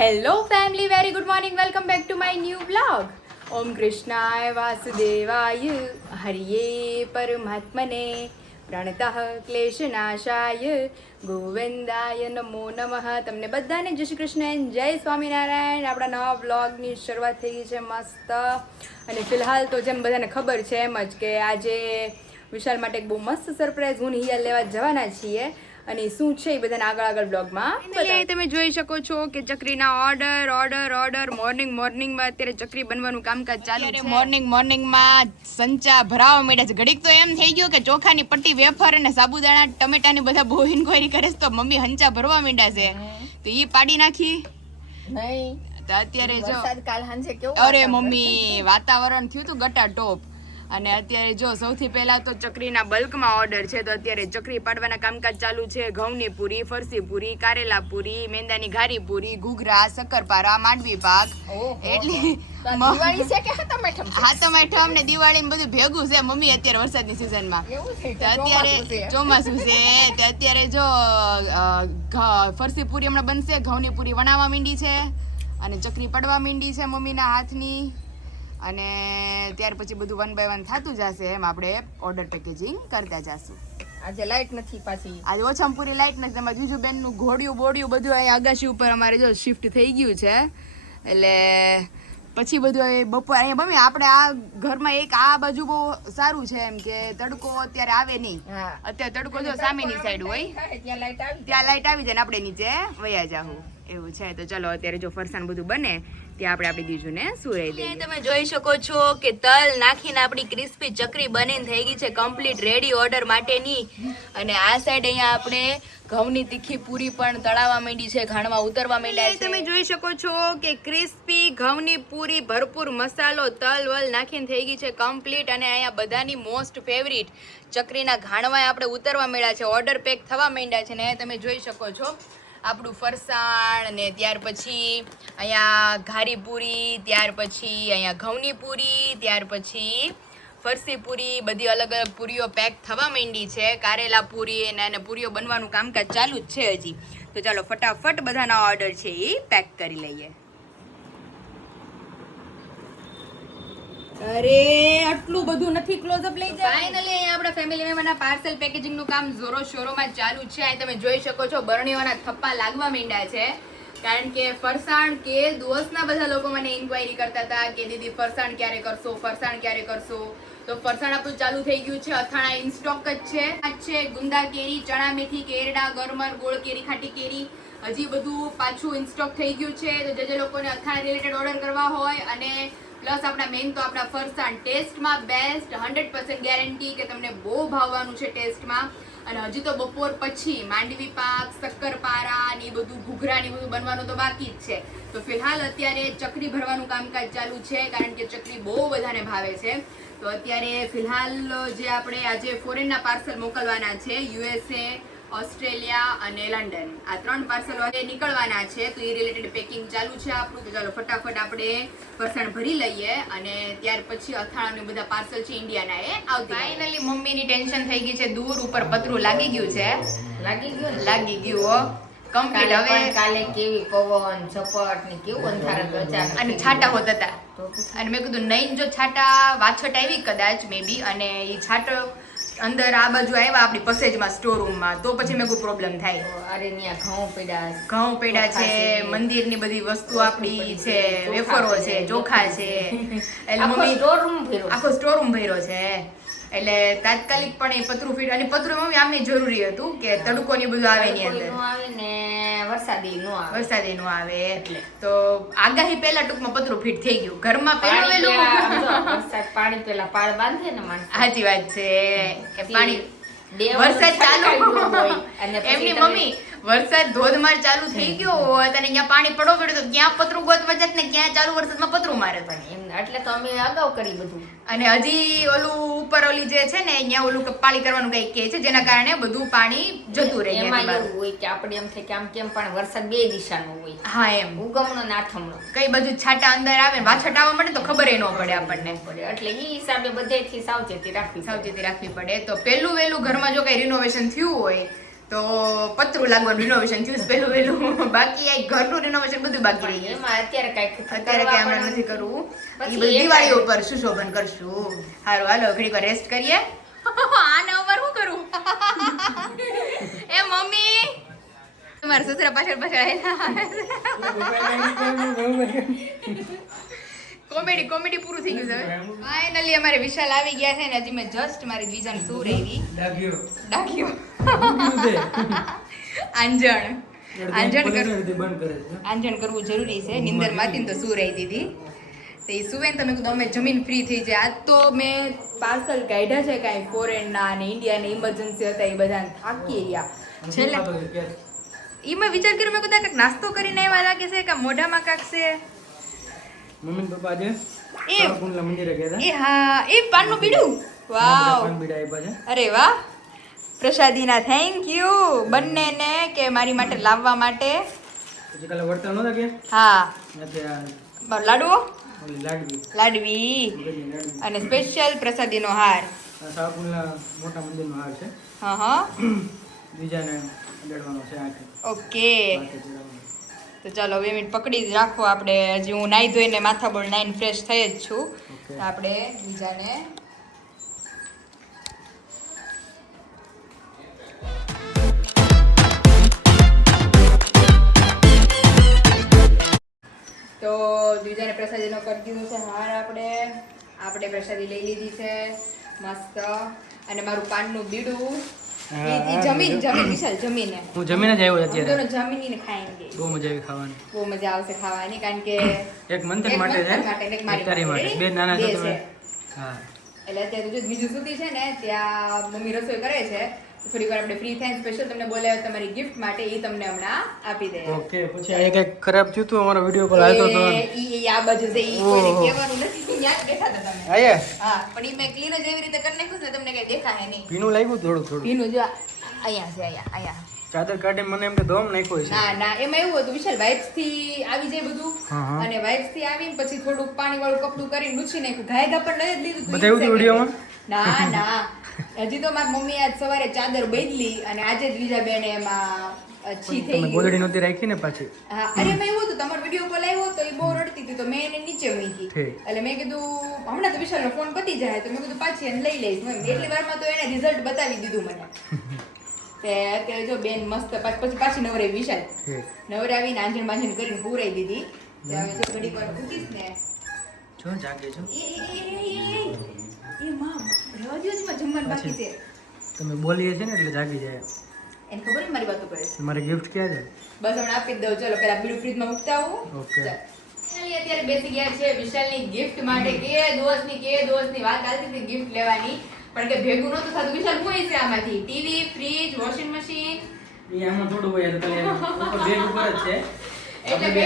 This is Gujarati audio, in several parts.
Hello family, very good morning. Welcome back to my new blog. ઓમ કૃષ્ણાય વાસુદેવાય હરિયે પરમાત્મને પ્રણતઃ ક્લેશનાશાય ગોવિંદાય નમો નમઃ. તમને બધાને જય શ્રી કૃષ્ણ, જય સ્વામિનારાયણ. આપણા નવા બ્લોગની શરૂઆત થઈ ગઈ છે મસ્ત. અને ફિલહાલ તો જેમ બધાને ખબર છે એમ જ કે આજે વિશાલ માટે એક બહુ મસ્ત સરપ્રાઈઝ હું હિયા લેવા જવાના છીએ. અને શું છે એ બધાને આગળ બ્લોગમાં તમે જોઈ શકો છો કે ચકરીના ઓર્ડર મોર્નિંગમાં અત્યારે ચકરી બનવાનું કામકાજ ચાલુ છે. મોર્નિંગમાં સંચા ભરાવા માંડ્યા છે. ઘડીક તો એમ થઈ ગયું કે ચોખાની પટ્ટી, વેફર અને સાબુદાણા ટમેટાની બધા બહુ ઇન્ક્વાયરી કરે છે તો મમ્મી હંચા ભરવા માંડ્યા છે તો ઈ પાડી નાખી નહીં. તો અત્યારે જો કાલ સાંજે કેવું, અરે મમ્મી વાતાવરણ થયું હતું ગટા ટોપ. અને અત્યારે જો સૌથી પહેલા તો ચકરીના બલ્કમાં ઓર્ડર છે તો અત્યારે ચકરી પાડવાના કામકાજ ચાલુ છે. ઘઉંની પૂરી, ફરસી પૂરી, કારેલા પૂરી, મેંદાની ઘારી પૂરી, ઘૂઘરા, શક્કરપારા, માંડવી પાક. એટલે હાથમ આઠમ ને દિવાળી બધું ભેગું છે મમ્મી અત્યારે વરસાદની સિઝનમાં. અત્યારે ચોમાસું છે તો અત્યારે જો ફરસી પૂરી હમણાં બનશે, ઘઉંની પૂરી વણાવવા માંડી છે અને ચકરી પડવા માંડી છે મમ્મીના હાથની. અને ત્યાર પછી બધું વન બાય વન થતું જશે એમ આપણે ઓર્ડર પેકેજિંગ કરતા જશું. આજે લાઈટ નથી પાછી, આજે ઓછામાં પૂરી લાઈટ નથી. તમારે બીજું બેનનું ઘોડિયું બોડિયું બધું અહીંયા અગાશી ઉપર અમારે જો શિફ્ટ થઈ ગયું છે એટલે પછી બધું બપોર અહીંયા મમ્મી આપણે આ ઘરમાં એક આ બાજુ બહુ સારું છે એમ કે તડકો અત્યારે આવે નહીં. અત્યારે તડકો જો સામેની સાઈડ હોય ત્યાં લાઈટ આવી જાય ને આપણે નીચે વયા જાવું એવું છે. તો ચલો અત્યારે જો ફરસાણ બધું બને ત્યાં આપણે દીજુને સુરાઈ દઈએ. તમે જોઈ શકો છો કે તલ નાખીને આપણી ક્રિસ્પી ચકરી બનીને થઈ ગઈ છે કમ્પ્લીટ રેડી ઓર્ડર માટેની. અને આ સાઈડ અહીંયા આપણે ઘઉંની તીખી પૂરી પણ તળાવવા માંડી છે, ઘાણમાં ઉતરવા માંડ્યા છે. તમે જોઈ શકો છો કે ક્રિસ્પી ઘઉંની પૂરી ભરપૂર મસાલો તલ વલ નાખીને થઈ ગઈ છે કમ્પ્લીટ. અને અહીંયા બધાની મોસ્ટ ફેવરિટ ચકરીના ઘાણવા આપણે ઉતરવા માંડ્યા છે, ઓર્ડર પેક થવા માંડ્યા છે. ને તમે જોઈ શકો છો આપણું ફરસાણ ને ત્યાર પછી અહીંયા ઘારી પૂરી, ત્યાર પછી અહીંયા ઘઉંની પૂરી, ત્યાર પછી ફરસી પૂરી, બધી અલગ અલગ પૂરીઓ પેક થવા માંડી છે. કારેલા પૂરી અને પૂરીઓ બનવાનું કામકાજ ચાલુ જ છે હજી. તો ચાલો ફટાફટ બધાના ઓર્ડર છે એ પેક કરી લઈએ. અરે આટલું બધું નથી ક્લોઝઅપ લઈ જાય. ફાઇનલી અહીંયા આપણા ફેમિલી મેમ્બરના પાર્સલ પેકેજિંગ નું કામ જોરો શોરોમાં ચાલુ છે. અહીં તમે જોઈ શકો છો બરણીઓના થપ્પા લાગવા માંડ્યા છે કારણ કે ફરસાણ કે દોસ્તના બધા લોકો મને ઇન્ક્વાયરી કરતા હતા કે દીદી ફરસાણ ક્યારે કરશો. તો ફરસાણ આપણું ચાલુ થઈ ગયું છે. અથાણા ઇન સ્ટોક જ છે. ગુંદા કેરી, ચણા મેથી, કેરડા, ગરમર, ગોળ કેરી, ખાટી કેરી હજી બધું પાછું ઇન સ્ટોક થઈ ગયું છે. તો જે લોકોને અથાણા રિલેટેડ ઓર્ડર કરવા હોય અને પ્લસ આપણા મેઇન તો આપણા ફરસાણ ટેસ્ટમાં બેસ્ટ 100% ગેરંટી કે તમને બહુ ભાવવાનું છે ટેસ્ટમાં. અને હજી તો બપોર પછી માંડવી પાક, શક્કરપારા ને એ બધું ઘૂઘરા ને બધું બનવાનું તો બાકી જ છે. તો ફિલહાલ અત્યારે ચકરી ભરવાનું કામકાજ ચાલુ છે કારણ કે ચકરી બહુ બધાને ભાવે છે. તો અત્યારે ફિલહાલ જે આપણે આજે ફોરેનના પાર્સલ મોકલવાના છે USA, ઓસ્ટ્રેલિયા અને લંડન, આ 3 પાર્સલ નીકળવાના છે. તો એ રિલેટેડ પેકિંગ ચાલુ છે આપણું. તો ચાલો ફટાફટ આપણે ફરસાણ ભરી લઈએ અને ત્યાર પછી અથાણાનું બધા પાર્સલ છે ઇન્ડિયાના એ આવતી. ફાઇનલી મમ્મીની ટેન્શન થઈ ગઈ છે દૂર. ઉપર પતરું લાગી ગયું છે, લાગી ગયું કમ્પ્લીટ. હવે કાલે કેવી પવન ઝપટ ને કેવું અંધારા અને છાટા હોત હતા. અને મેં કીધું નહીં જો છાટા વાછટ આવી કદાચ મે બી અને એ છાટો અંદર આ બાજુ આવ્યા આપણી પસેજમાં સ્ટોરરૂમમાં તો પછી મેં કોઈ પ્રોબ્લેમ થાય. અરે ત્યાં ઘઉં પેડા છે, મંદિરની બધી વસ્તુ આપણી છે, વેફરો છે, ચોખા છે, એટલે મમ્મી આખો સ્ટોરરૂમ ભર્યો છે. એટલે તાત્કાલિક પણ એ પતરું ફીટ. અને પતરું મમ્મી આમને જરૂરી હતું કે તડકો ને બધું આવે ની અંદર વરસાદી નો આવે એટલે. તો આગાહી પહેલા ટૂંકમાં પતરું ફીટ થઈ ગયું ઘરમાં. પાણી પેલા પાળ બાંધે ને માણસ. સાચી વાત છે કે પાણી વરસાદ ચાલુ એમની મમ્મી વરસાદ ધોધમાર ચાલુ થઈ ગયો હોત અને અહીંયા પાણી પડવો પડ્યો તો ક્યાં પતરું ગોતવા જત ને ક્યાં ચાલુ વરસાદમાં પતરું મારે. એટલે તો અમે અગાઉ કરી બધું. અને હજી ઓલું ઉપર ઓલી જે છે ને અહીંયા ઓલું પાળી કરવાનું કઈ કે છે જેના કારણે બધું પાણી જતું રહે. એમાં એવું હોય કે આપણે એમ થાય કે આમ કેમ પણ વરસાદ બે દિશાનો હોય. હા એમ ઉગમણો ને આથમણો કઈ બધું છાટા અંદર આવે વાછટ આવવા મળે તો ખબર ન પડે આપણને. એટલે એ હિસાબે બધેથી સાવચેતી રાખવી પડે. તો પહેલું વહેલું ઘરમાં જો કઈ રિનોવેશન થયું હોય તો પતરું લાગવાનું રિનોવેશન થયું પેલું બાકી આ ઘરનું રિનોવેશન બધું બાકી રહી ગયું. એમાં અત્યારે કઈ હમણાં નથી કરવું. એ બધું દિવાળી ઉપર સુશોભન કરશું. સારું હાલો ઘડીક વાર રેસ્ટ કરીએ. આને ઉપર શું કરું? એ મમ્મી તમારા સસરા પાછળ કોમેડી પૂરું થઈ ગયું છે. ફાઇનલી અમારે વિશાલ આવી ગયા છે ને હજી મેં જસ્ટ મારી બીજાને સૂ રહી ડાગ્યો આંજણ કરવું જરૂરી છે. નિંદર માંથી તો સૂ રહી દીધી તો એ સુવે ને તમે કીધું અમે જમીન ફ્રી થઈ જાય. આજ તો મેં પાર્સલ કાઢ્યા છે કાંઈ ફોરેનના અને ઇન્ડિયાની ઇમરજન્સી હતા એ બધા થાકી ગયા છેલ્લે એમાં વિચાર કર્યો મેં કીધું કાંઈક નાસ્તો કરીને આવ્યા લાગે છે કે મોઢામાં કાંક છે. મમ્મી પપ્પા જે એ કુંડલા મંદિરે ગયા એ હા એ પાનનું બીડું વાવ પાન બીડા આપ્યા છે. અરે વાહ પ્રસાદીના થેન્ક યુ બંનેને કે મારી માટે લાવવા માટે. પછી કાલે વર્તા નહોતા કે હા નથી આ લાડવો ઓલી લાડવી લાડવી મગજની લાડવી અને સ્પેશિયલ પ્રસાદીનો હાર. આ સાવકુંડલા મોટા મંદિરનો હાર છે. હા હા બીજાને અડાડવાનો છે આખે ઓકે માથે ચડાવવાનો. તો ચાલો 2 મિનિટ પકડી જ રાખો. આપણે હજી હું નાહી ધોઈને માથા બોળ નાઈને ફ્રેશ થઈ જ છું. ઓકે. તો આપણે બીજાને તો બીજાને પ્રસાદીનો કરી દીધો છે હાર. આપણે પ્રસાદી લઈ લીધી છે મસ્ત. અને મારું પાનનું બીડું જમીન વિશાલ જમીને હું જમીને જ આવ્યો અત્યારે. दोनों જમીને ખાएंगे. બહુ મજા આવી ખાવાની. બહુ મજા આવશે ખાવાની કારણ કે એક મંથન માટે છે એક મારી તારી માટે બે નાના બે છો તમે. છે. હા એટલે અત્યારે જો બીજું સુધી છે ને ત્યાં મમ્મી રસોઈ કરે છે. થોડી વાર આપણે ફ્રી થઈને સ્પેશિયલ તમને બોલાવ્યા તમારી ગિફ્ટ માટે એ તમને હમણાં આપી દે. ઓકે પછી આ એક ખરાબ થયું હતું અમારો વિડિયો કોલ આવ્યો તો ઈ આ બાજુ છે ઈ કોઈને કહેવાનું નથી. ત્યાં જ બેઠા હતા તમે. આયે હા પણ ઈ મેં ક્લીન જ એવી રીતે કરી નાખ્યું છે ને તમને કઈ દેખાય નહીં. ભીનું લાગ્યું થોડું ભીનું જો અહીંયા છે અહીંયા ચાદર કાઢી મને એમ કે દોમ નાખ્યો છે. ના એમાં એવું હતું વિશાલ વાઇપ્સ થી આવી જાય બધું હા, હા. અને વાઇપ્સ થી આવીને પછી થોડુંક પાણી વાળું કપડું કરીને લૂછી નાખ્યું. ગાયગા પણ લઈ જ લીધું તું. બતાવ્યું તું વિડીયોમાં? ના હજી તો મારી મમ્મી આજ સવારે ચાદર બદલી અને આજે જ બીજા બેને એમાં છી થઈ તમે ગઈ. ગોદડી નહોતી રાખી ને પાછી. હા અરે મેં એવું હતું તમારો વિડીયો કોલ આવ્યો તો એ બહુ રડતી હતી તો મેં એને નીચે મૂકી. ઠીક. એટલે મેં કીધું હમણાં તો વિશાલનો ફોન પતી જાય તો મેં કીધું પાછી એને લઈ લઈશ એમ. એટલી વારમાં તો એને રિઝલ્ટ બતાવી દીધું મને. તે અત્યારે જો બેન મસ્ત પછી પાછી નવરાઈ વિશાલ ઠીક. નવરાવીને આંજણ બાંજણ કરીને પૂરાઈ દીધી. તે હવે જો ઘડીક વાર ઉઠીશ ને જો જાગે છો એ માં રહેવા દ્યો જ માં જમવાનું બાકી છે. તમે બોલીએ છે ને એટલે જાગી જાય. એને ખબર ને મારી વાતો કરે છે. મારે ગિફ્ટ ક્યાં છે? બસ હમણાં આપી જ દઉં. ચલો પેલા બીડું ફ્રીજમાં મૂકતા આવું. ઓકે. ચાલ. Finally અત્યારે બેસી ગયા છે વિશાલની ગિફ્ટ માટે. કે દોસ્તની વાત ચાલતી હતી ગિફ્ટ લેવાની પણ કે ભેગું નહોતું થતું. વિશાલ શું છે આમાંથી? TV, fridge, washing machine. એ આમાં થોડું હોય તો ઉપર બેગ ઉપર જ છે. એટલે આપણે બેગ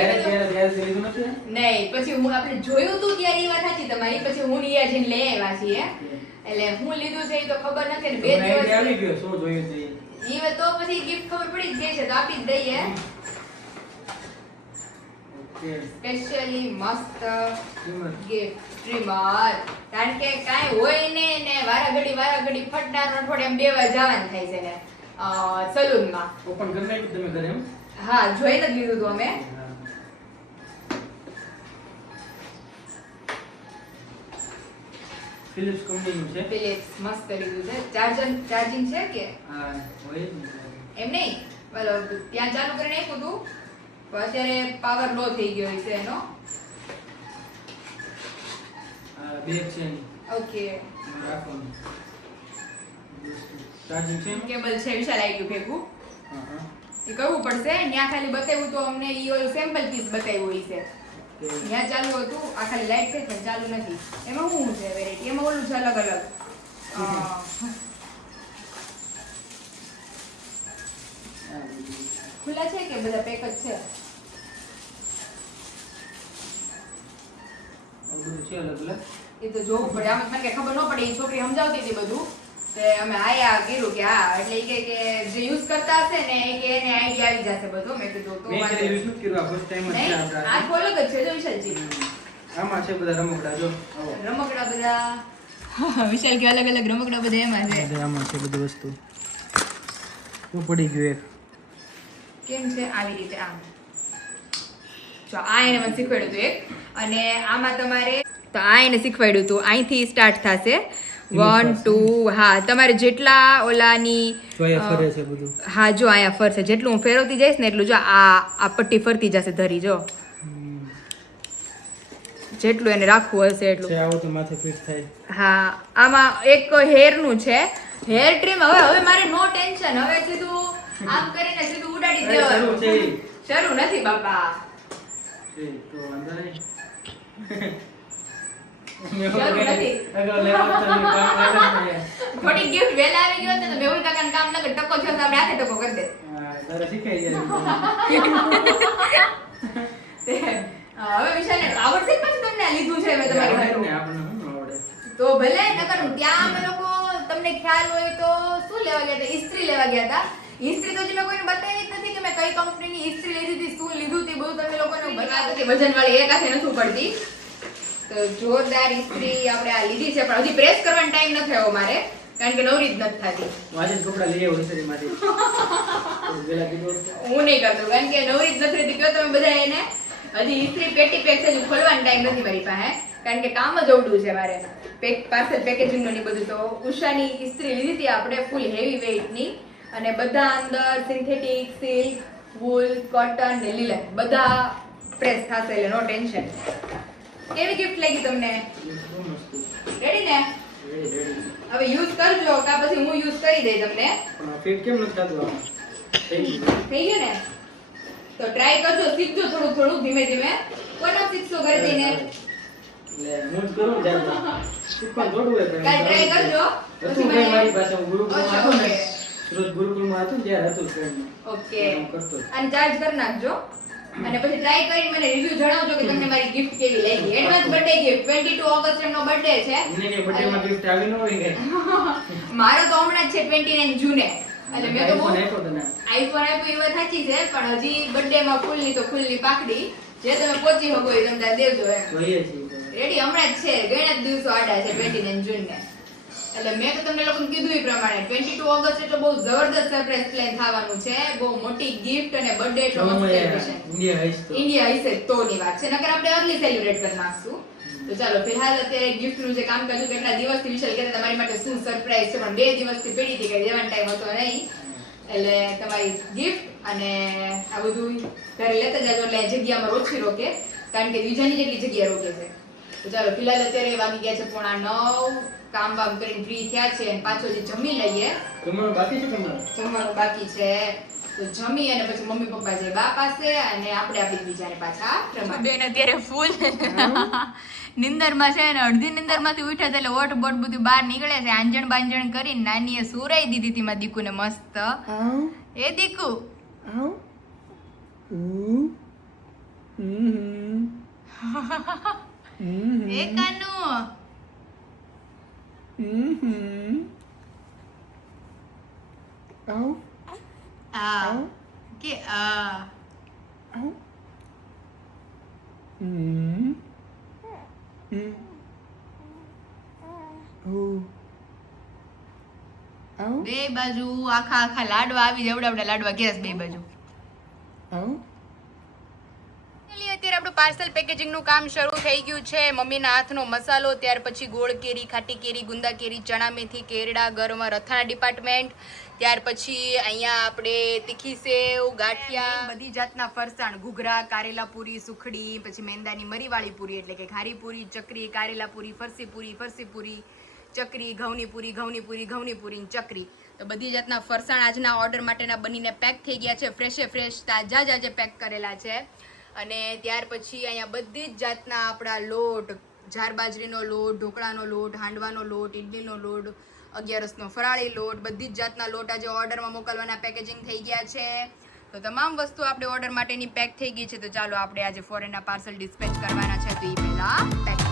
ત્યારે લીધું નથી ને? નહીં પછી હું આપણે જોયું તું ત્યારે એ વાત સાચી તમારી. પછી હું નિયા જઈને લઈ આવ્યા છીએ. એટલે હું લીધું છે એ તો ખબર નથી ને 2 તમને idea આવી દિવસ ગયો શું જોયું છે એ? ઈ તો પછી ગિફ્ટ ખબર પડી જ ગઈ છે તો આપી જ દઈએ. ઓકે. સ્પેશિયલી મસ્ત કિંમત. Gift trimmer. કારણ કે કાંઈ હોય ને વારા ઘડી ફટનાર અઠવાડિયે એમ 2 વાર જવાનું થાય છે ને સલૂનમાં. ઓપન કરી નાખ્યું તમે ઘરે એમ? હા જોઈને જ લીધું હતું અમે. ફિલિપ્સ કંપનીનું છે. ફિલિપ્સ મસ્ત લીધું છે. ચાર્જિંગ છે કે હા હોય જ ને. એમ નહીં બોલો ત્યાં ચાલુ કરીને આપ્યું હતું પણ અત્યારે પાવર લો થઈ ગયો છે એનો. આ બેગ છે એની. ઓકે રાખવાનું. ચાર્જિંગ છે એમ? કેબલ છે વિશાલ આવી ગયું ભેગું. હા હા. એ કરવું પડશે. ત્યાં ખાલી બતાવ્યું તો અમને ઈ ઓલું સેમ્પલ પીસ બતાવ્યું હોય છે. ઓકે. ત્યાં ચાલુ હતું આ ખાલી લાઈટ થઈ પણ ચાલુ નથી. એમાં શું છે વેરાયટી? એમાં ઓલું છે અલગ અલગ. ખુલ્લા છે કે બધા પેક જ છે? આ બધું છે અલગ અલગ. એ તો જોવું પડે. આમાં મને કઈ ખબર ન પડે. એ છોકરી સમજાવતી હતી બધું. તે અમે આયા કીધું કે હા એટલે ઈ કે જે યુઝ કરતા હશે ને એ કે એને આઈડિયા આવી જશે બધો. મેં કીધું તો મેં વાંધો ક્યારે યુઝ નથી કર્યું. આ ફર્સ્ટ ટાઈમ જ છે નહીં. આપણા. આ તો અલગ જ છે જો વિશાલજી. આમાં છે બધા રમકડા જો. આવો. રમકડા બધા વિશાલ કે અલગ અલગ રમકડા બધા એમાં છે. આમાં છે બધી વસ્તુ. શું પડી ગયું એક કેમ છે આવી રીતે આમ જો આ એને મને શીખવાડ્યું હતું એક અને આમાં તમારે તો આ એને શીખવાડ્યું હતું અહીંથી સ્ટાર્ટ થશે 1 2 હા તમારે જેટલા ઓલાની જો અહીંયા ફરે છે બધું હા જો અહીંયા ફરશે જેટલું હું ફેરવતી જઈશ ને એટલું જો આ પટ્ટી ફરતી જશે ધરી જો જેટલું એને રાખવું હશે એટલું છે આવું તો માથે ફિટ થાય હા આમાં એક હેરનું છે હેર ટ્રીમ હવે મારે નો ટેન્શન હવે સીધું આમ કરીને સીધું ઉડાડી શરૂ દેવાનું છે શરૂ નથી બાપા તો વાંધો નહીં શરૂ નથી અગર લેવા તો કામ લાગે થોડી ગિફ્ટ વેલા આવી ગયો તો મેહુલ કાકાને કામ લાગે ટકો થયો તો આપણે હાથે ટકો કરી દે તારે શીખાઈ જાય હવે વિશાલને આવડશે પછી તમને આ લીધું છે મેં તમારી હાથું. આપણને શું આવડે તો ભલે નકર ત્યાં અમે લોકો તમને ખ્યાલ હોય તો શું લેવા ગયા હતા ઇસ્ત્રી લેવા ગયા હતા ઇસ્ત્રી તો જે મેં કોઈને બતાવી જ નથી કે મેં કઈ કંપનીની ઇસ્ત્રી લીધી હતી શું લીધું હતી બધું તમે લોકોને બતાવી હતી વજનવાળી એક હાથે નથી પડતી તો જોરદાર ઇસ્ત્રી આપણે આ લીધી છે પણ હજી પ્રેસ કરવાનો ટાઈમ ન થયો મારે કારણ કે નવરી જ નથી થતી આજે કપડા લઈ આવો છે માંથી પેલા કીધું હું નહીં કરતો કારણ કે નવરી જ નથી રહેતી કયો તમે બધા એને હજી ઇસ્ત્રી પેટી પેક છે હજી ખોલવાનો ટાઈમ નથી મારી પાસે કારણ કે કામ જ અવડું છે મારે પાર્સલ પેકેજિંગ ની બધું તો ઉષાની ઇસ્ત્રી લીધી હતી આપણે ફૂલ હેવી વેઇટ ની અને બધા અંદર સિન્થેટિક સિલ્ક વૂલ કોટન ને લીલન બધા પ્રેસ થશે એટલે નો ટેન્શન કેવી ગિફ્ટ લાગી તમને રેડી ને હવે યુઝ કરજો કા પછી હું યુઝ કરી દઈ તમને પણ ફિટ કેમ નથી થતું આમાં થઈ ગયું થઈ ગયું ને તો ટ્રાય કરજો શીખજો થોડું થોડું ધીમે ધીમે કોનો શીખશો ઘરે જઈને એટલે હું જ કરું જાતો શીખવા થોડું હોય પણ કાઈ ટ્રાય કરજો હતું ભાઈ મારી પાસે હું ગુરુકુળમાં હતો ને ઓકે સુરત ગુરુકુળમાં હતો ને ત્યારે હતું friend. ઓકે હું કરતો અને ચાર્જ કરી નાખજો અને પછી ટ્રાય કરીને મને રિવ્યુ જણાવજો કે તમને મારી ગિફ્ટ કેવી લાગી એડવાન્સ બર્થડે ગિફ્ટ 22 ઓગસ્ટ એમનો બર્થડે છે એમને કે birthday માં gift આવી ન હોય કે મારો તો હમણાં જ છે 29 જૂને એટલે મેં તો iPhone આપ્યો તને આઈફોન આપ્યું એ વાત સાચી છે પણ હજી બર્થડે માં ફૂલની તો ફૂલની પાકડી જે તમે પહોંચી શકો એ તમને દેજો એમ જોઈએ છીએ તો. રેડી હમણાં જ છે ગણ્યા જ દિવસો આડા છે 29 જૂનને એટલે મેં તો તમને લોકોને કીધું એ પ્રમાણે 22 ઓગસ્ટ એટલે બહુ જબરદસ્ત સરપ્રાઈઝ પ્લાન થવાનું છે બહુ મોટી ગિફ્ટ અને બર્થડે એટલે મસ્ત હું સેલિબ્રેશન India આવીશ તો ઇન્ડિયા હશે તોની વાત છે નકર આપણે અર્લી સેલિબ્રેટ કરી નાખશું તો ચાલો ફિલહાલ અત્યારે ગિફ્ટ નું જે કામ કર્યું કેટલા દિવસથી વિશાલ કહેતા તમારી માટે શું સરપ્રાઈઝ છે પણ 2 દિવસથી પેડી હતી કે દેવાનો ટાઈમ હતો નહીં એટલે તમારી ગિફ્ટ અને આ બધું ઘરે લેતા જાજો એટલે જગ્યામાં ઓછી રોકે કારણ કે બીજાની જેટલી જગ્યા રોકે છે તો ચાલો ફિલહાલ અત્યારે વાગી ગયા છે 8:30 કામ બામ કરીને ફ્રી થયા છે અને પાછો જે જમી લઈએ જમવાનું બાકી છે તમારે જમવાનું બાકી છે તો જમી અને પછી મમ્મી પપ્પા જાય બા પાસે અને આપણે આપણી બીજાને પાછા રમવા બેન અત્યારે ફૂલ નિંદરમાં છે ને અડધી નિંદરમાંથી ઉઠ્યા છે એટલે ઓઠ બોટ બધું બહાર નીકળે છે આંજણ બાંજણ કરીને નાનીએ સુરાઈ દીધી હતી મારી દીકુને મસ્ત એ દીકુ એ કાનુ આ કે આ બે બાજુ આખા આખા લાડવા આવી જવડાવડા લાડવા ગેસ બે બાજુ અત્યારે આપણું પાર્સલ પેકેજિંગ નું કામ શરૂ થઈ ગયું છે મમ્મીના હાથનો મસાલો ત્યાર પછી ગોળ કેરી ખાટી કેરી ગુંદા કેરી ચણા મેથી કેરડા ગરમ રથાણા ડિપાર્ટમેન્ટ ત્યાર પછી અહીંયા આપણે તીખી સેવ ગાંઠિયા બધી જાતના ફરસાણ ઘૂઘરા કારેલા પૂરી સુખડી પછી મેંદાની મરીવાળી પૂરી એટલે કે ખારી પૂરી ચકરી કારેલા પૂરી ફરસી પૂરી ચકરી ઘઉંની પૂરી ચકરી તો બધી જાતના ફરસાણ આજના ઓર્ડર માટેના બનીને પેક થઈ ગયા છે ફ્રેશ તાજા જ આજે પેક કરેલા છે અને ત્યાર પછી અહીંયા બધી જ જાતના આપણા લોટ જાર બાજરીનો લોટ ઢોકળાનો લોટ હાંડવાનો લોટ ઇડલીનો લોટ 11નો ફરાળી લોટ બધી જ જાતના લોટ આજે ઓર્ડરમાં મોકલવાના પેકેજિંગ થઈ ગયા છે તો તમામ વસ્તુ આપણે ઓર્ડર માટેની પેક થઈ ગઈ છે તો ચાલો આપણે આજે ફોરેનના પાર્સલ ડિસ્પેચ કરવાના છે તો એ પહેલા પેક